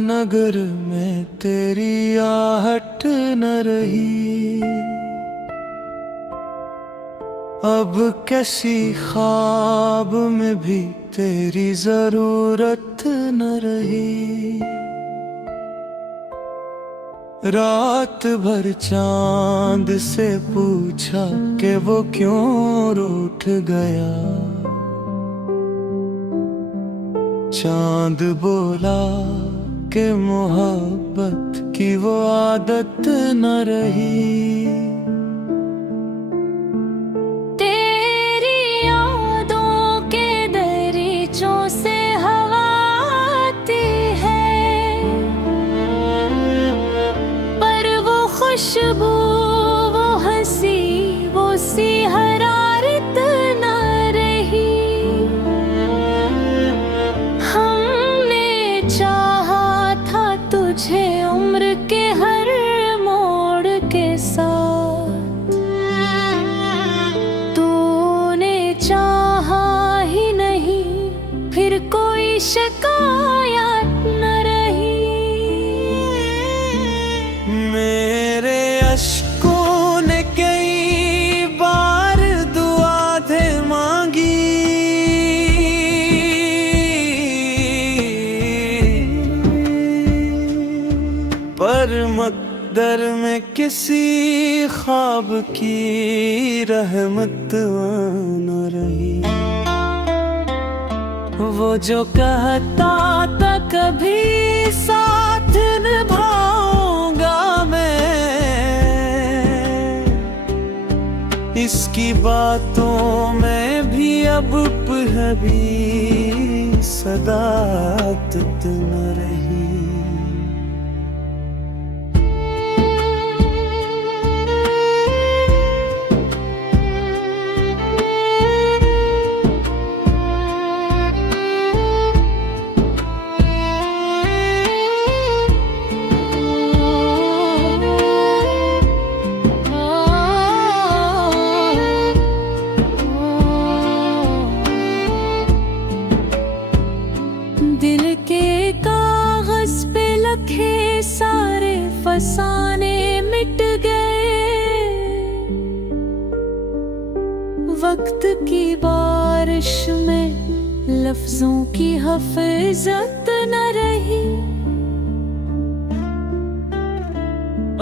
नगर में तेरी आहट न रही। अब कैसी ख्वाब में भी तेरी जरूरत न रही। रात भर चांद से पूछा कि वो क्यों रूठ गया। चांद बोला कि मोहब्बत की वो आदत न रही। तेरी यादों के दरीचों से हवा आती है, पर वो खुशबू, वो हंसी, वो सी हरारत न रही। हमने चाहा था तुझे उम्र के हर मोड़ के साथ, तूने चाहा ही नहीं, फिर कोई शिकायत न रही। मेरे अश्कों ने कई बार दुआ दे मांगी, पर मकदर में किसी ख्वाब की रहमत न रही। वो जो कहता था कभी साथ निभाऊंगा मैं, इसकी बातों में भी अब भी सदाकत न रही। दिल के कागज पे लिखे सारे फसाने मिट गए। वक्त की बारिश में लफ्जों की हफाजत न रही।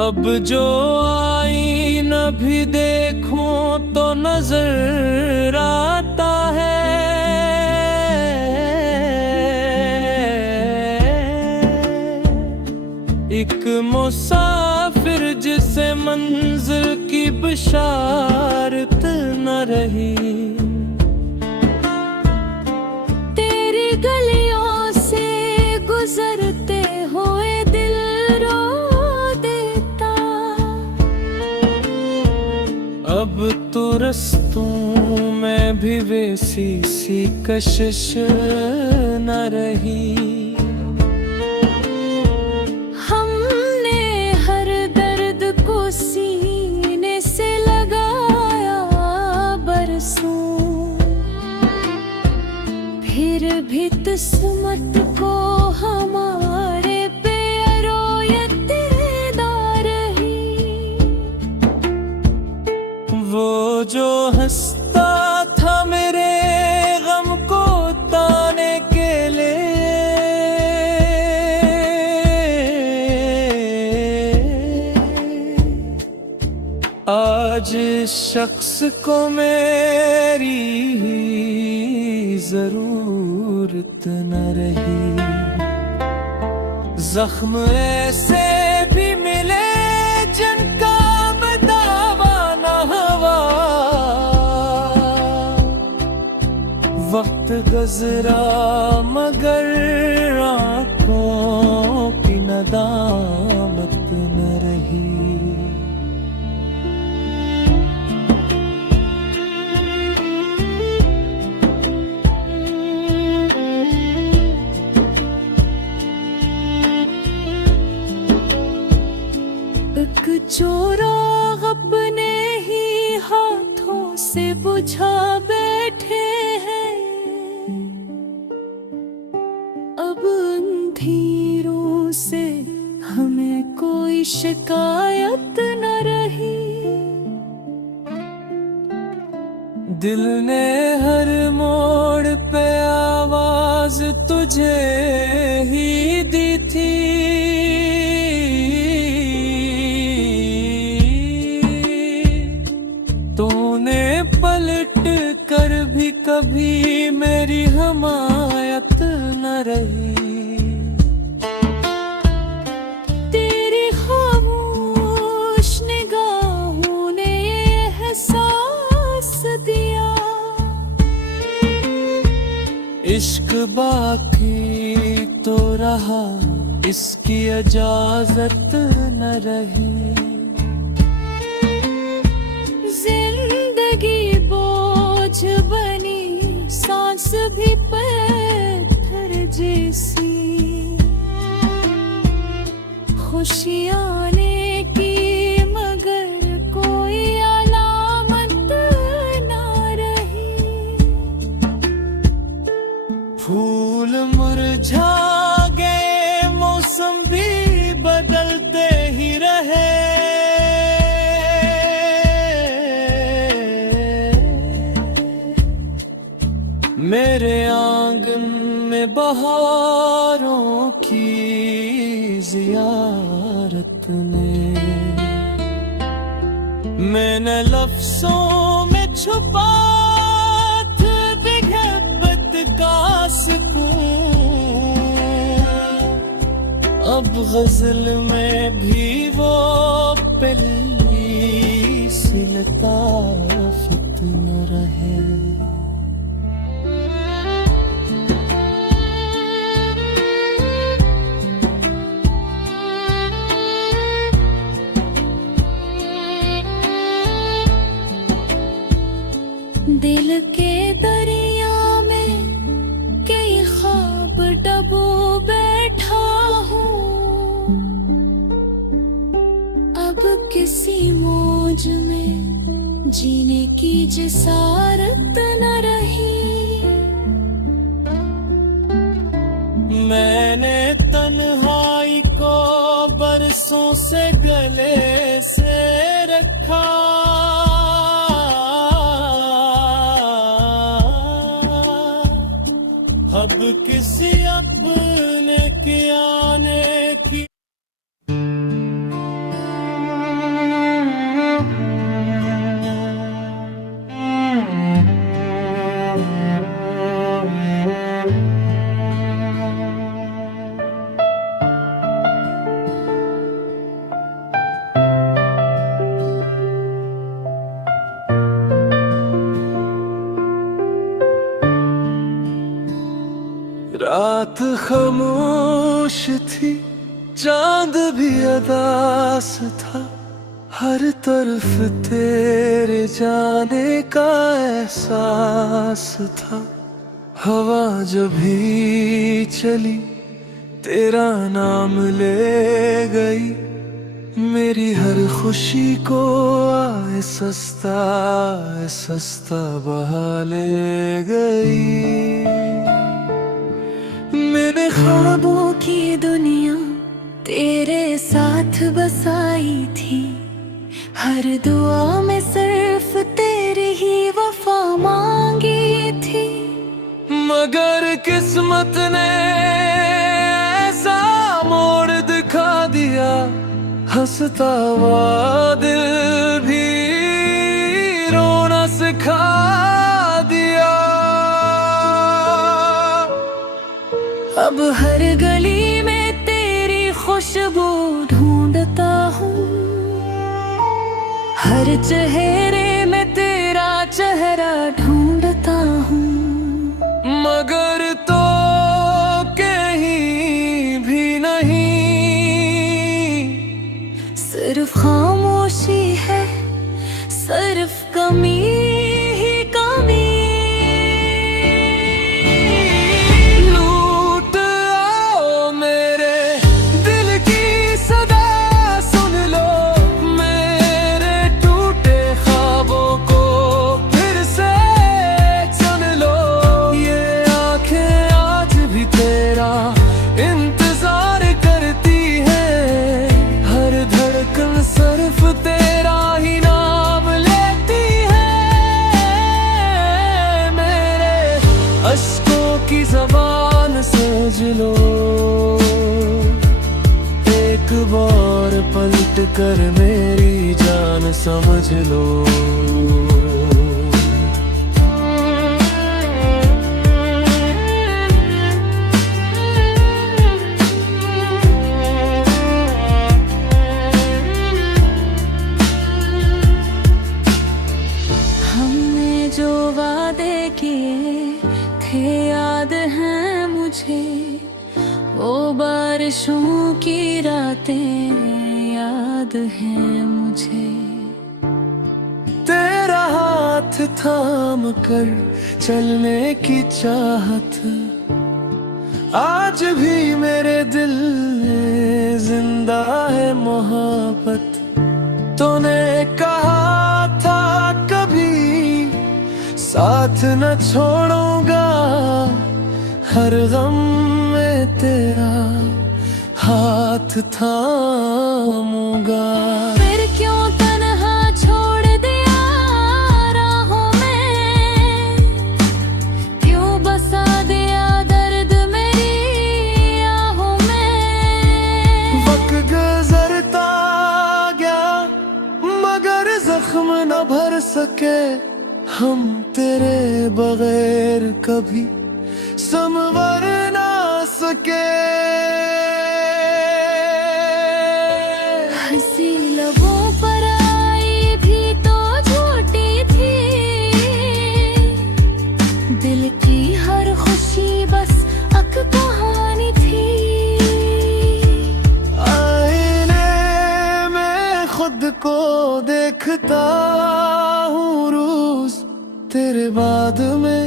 अब जो आईना भी देखूं तो नजर आता है। एक मुसाफिर जिसे मंजिल की बशारत न रही। तेरी गलियों से गुजरते हुए दिल रो देता। अब तो रस्तों में भी वैसी सी कशिश न रही। सीने से लगाया बरसों, फिर भी किस्मत को हमारे पे रोयत रही। वो जो हंसता था मेरे गम को ताने के लिए, आज इस शख्स को मेरी जरूरत न रही। जख्म ऐसे भी मिले जिनका दावा न हुआ। वक्त गुजरा मगर आंखों की नदामत न रही। एक चोराग अपने ही हाथों से बुझा बैठे हैं। अब अंधेरों से हमें कोई शिकायत न रही। दिल ने हर मोड़ पे आवाज तुझे ही दी थी। तूने पलट कर भी कभी मेरी हिमायत न रही। तेरी खामोश निगाहों ने एहसास दिया, इश्क बाकी तो रहा, इसकी इजाजत न रही। जिंदगी बोझ बनी, सांस भी पत्थर जैसी। खुशियाँ आने की मगर कोई अलामत ना रही। फूल मुरझा गए, मौसम भी बदलते ही रहे। मेरे आंगन में बहारों की जियारत ने, मैंने लफ्जों में छुपा मोहब्बत का सुकून। अब गजल में भी वो पहली सी लताफत न रहे। दिल के दरिया में कई ख्वाब डबो बैठा हूँ। अब किसी मौज में जीने की जिसारत न रही। मैंने तन्हाई को बरसों से गले से रखा। अब किसी अपने के आने की रात खामोश थी, चांद भी अदास था। हर तरफ तेरे जाने का एहसास था। हवा जब भी चली तेरा नाम ले गई। मेरी हर खुशी को आए सस्ता बहा ले गई। मैंने ख्वाबों की दुनिया तेरे साथ बसाई थी। हर दुआ में सिर्फ तेरी ही वफा मांगी थी। मगर किस्मत ने ऐसा मोड़ दिखा दिया, हंसता हुआ दिल भी रोना सिखा दिया। अब हर गली में तेरी खुशबू ढूंढता हूँ। हर चेहरे में तेरा चेहरा ढूंढता हूँ। मगर तो कहीं भी नहीं, सिर्फ खामोशी है, सिर्फ कमी ही कमी। लूट आओ मेरे दिल की सदा सुन लो। मेरे टूटे ख्वाबों को फिर से सुन लो। ये आंखें आज भी तेरा इंतजार करती पलट कर मेरी जान समझ लो। हमने जो वादे किए थे याद हैं मुझे, वो बारिशों की रातें याद हैं मुझे। तेरा हाथ थाम कर चलने की चाहत आज भी मेरे दिल में जिंदा है मोहब्बत। तूने कहा था कभी साथ न छोड़ूंगा, हर गम में तेरा हाथ थामूंगा। फिर क्यों तन्हा छोड़ दिया राहों में, क्यों बसा दिया दर्द मेरी आहों में। वक्त गुजरता गया मगर जख्म न भर सके, हम तेरे बगैर कभी संवर ना सके। हंसी लबों पर आई भी तो झूठी थी, दिल की हर खुशी बस अक कहानी थी। आईने में खुद को देखता हूँ रोज, तेरे बाद में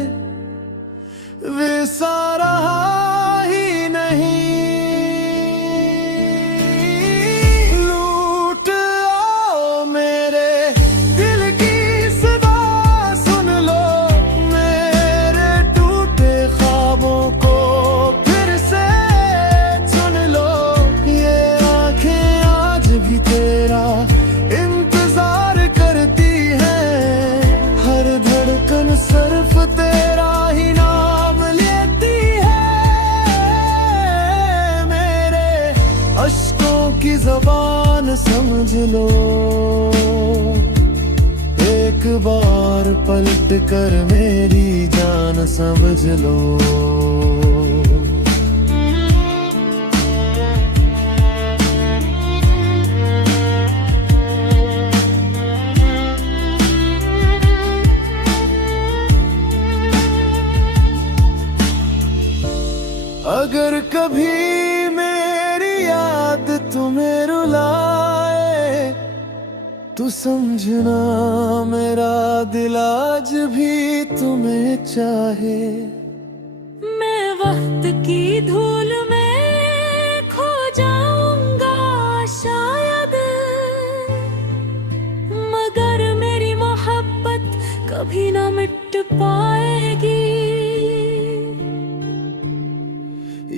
वे सारा ही नहीं। लूट आओ मेरे दिल की सदा सुन लो, मेरे टूटे ख्वाबों को फिर से सुन लो। ये आंखें आज भी तेरा इंतजार करती हैं, हर धड़कन सिर्फ तेरा ही नाम लेती है। मेरे अश्कों की ज़बान समझ लो, एक बार पलट कर मेरी जान समझ लो। अगर कभी मेरी याद तुम्हें रुलाए, तो समझना मेरा दिल आज भी तुम्हें चाहे। मैं वक्त की धूल में खो जाऊंगा शायद, मगर मेरी मोहब्बत कभी ना मिट पाएगी।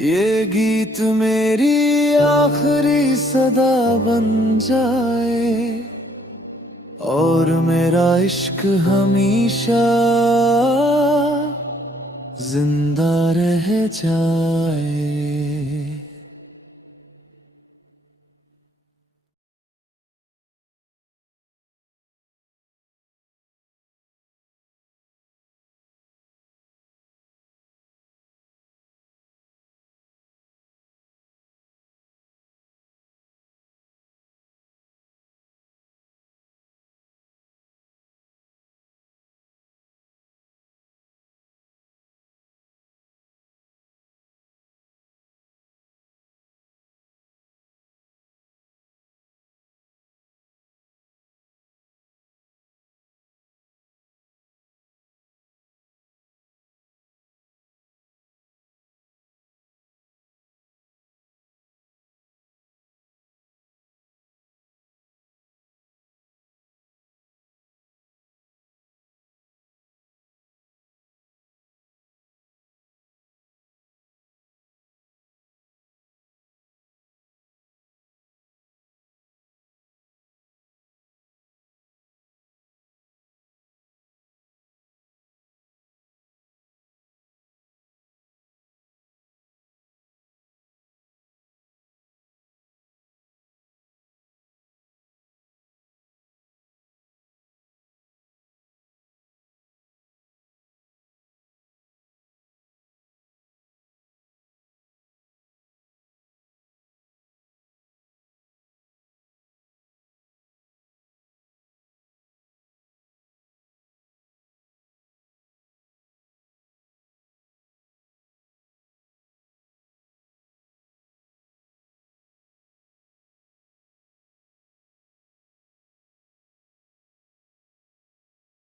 ये गीत मेरी आखिरी सदा बन जाए, और मेरा इश्क हमेशा जिंदा रह जाए।